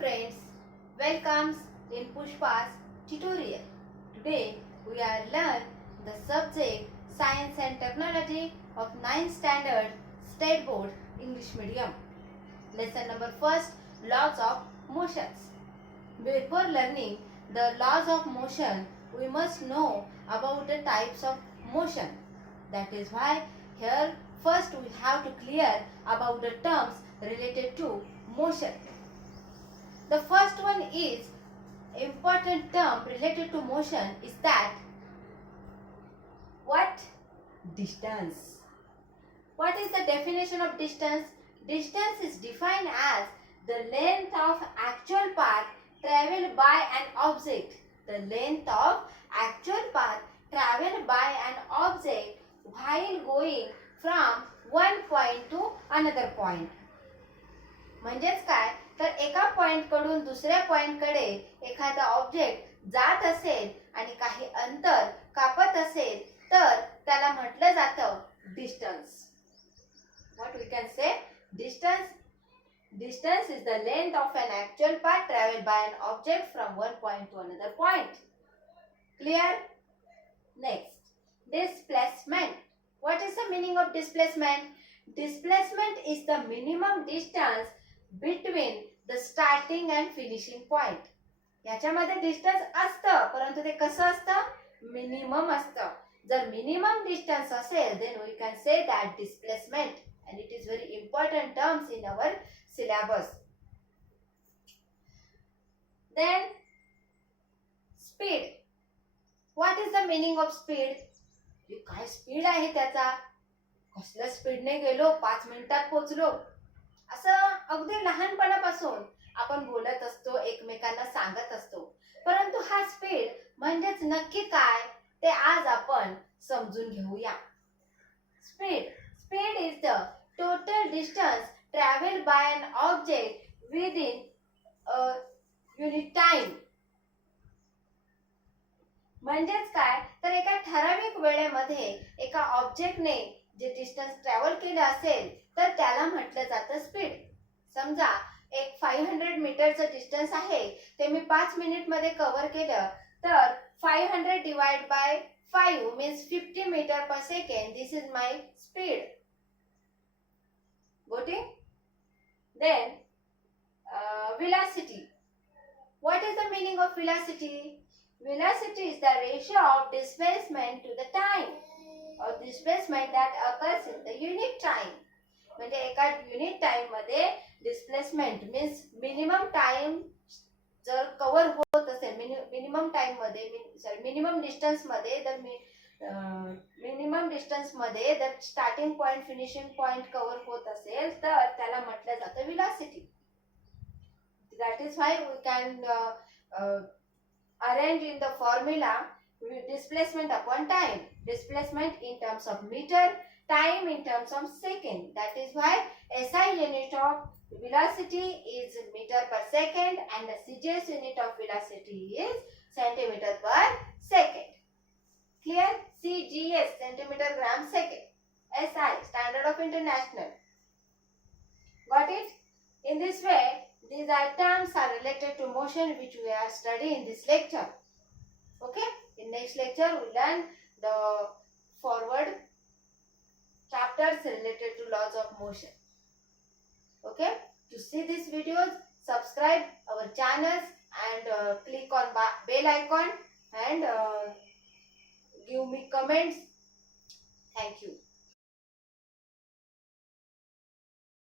friends, welcomes in PUSHPA's tutorial. Today we are learn the subject Science and Technology of 9th Standard State Board English Medium. Lesson number first, Laws of Motions. Before learning the laws of motion, we must know about the types of motion. That is why here first we have to clear about the terms related to motion. The first one is important term related to motion is that what? Distance. What is the definition of distance? Distance is defined as the length of actual path traveled by an object. The length of actual path traveled by an object while going from one point to another point. म्हणजेच काय तर एका point कडून दुसऱ्या point कडे एखादा object जात असेल आणि काही अंतर कापत असेल तर त्याला म्हटलं जातं distance. What we can say? Distance is the length of an actual path traveled by an object from one point to another point. Clear? Next, displacement. What is the meaning of displacement? Displacement is the minimum distance between the starting and finishing point. याच्यामध्ये distance असतं परंतु ते कसं असतं? Minimum असतं. जर minimum distance असेल then we can say that displacement, and it is very important terms in our syllabus. Then speed. What is the meaning of speed? काय स्पीड आहे त्याचा? कसल्या स्पीडने गेलो, 5 मिनिटात पोहोचलो, असं अगदी लहानपणापासून आपण बोलत असतो, एकमेकांना सांगत असतो. परंतु हा स्पीड म्हणजेच नक्की काय ते आज आपण समजून घेऊया. Speed is the total distance traveled by an object within a unit time. म्हणजेच काय तर एका ठराविक वेळेमध्ये एका ऑब्जेक्टने जे डिस्टन्स ट्रॅव्हल केलं असेल तर त्याला म्हटलं जातं स्पीड. समजा एक 500 मीटरचं डिस्टन्स आहे ते मी 5 मिनिट मध्ये कव्हर केलं तर 500 divide by 5 means 50 meter per second. This is my speed. Got it? Then velocity. What is the meaning of velocity? Velocity is the ratio of displacement to the time, or displacement that occurs in the unit time. म्हणजे एका unit time मध्ये displacement means minimum time जर cover होत असेल, minimum time मध्ये minimum distance मध्ये जर minimum distance मध्ये जर starting point finishing point cover होत असेल तर त्याला म्हटलं जातं velocity. That is why we can arrange in the formula displacement upon time. Displacement in terms of meter, time in terms of second. That is why SI unit of velocity is meter per second and the CGS unit of velocity is centimeter per second. Clear? CGS, centimeter gram second. SI, standard of international. Got it? In this way, these terms are related to motion which we are studying in this lecture. Okay? In next lecture we learn the forward chapters related to laws of motion. Okay? To see these videos, subscribe our channels and click on bell icon and give me comments. Thank you.